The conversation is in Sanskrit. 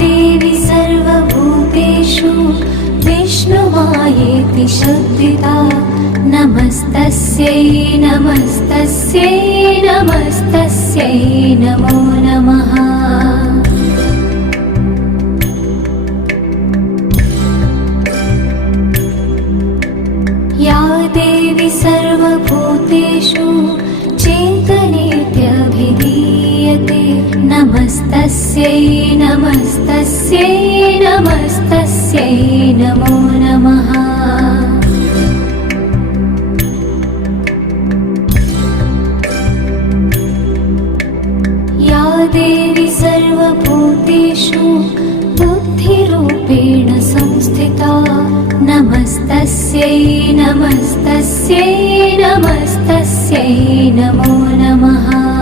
देवी सर्वभूतेषु विष्णुमायेति शब्दिता नमस्तस्यै नमस्तस्यै नमस्तस्यै नमो नमः। या देवी सर्वभूतेषु चेतनेत्यभिधीयते नमस्तस्यै नमस्तस्यै नमस्तस्यै नमो नमः। या देवी सर्वभूतेषु बुद्धिरूपेण संस्थिता नमस्तस्यै नमस्तस्यै नमस्तस्यै नमो नमः।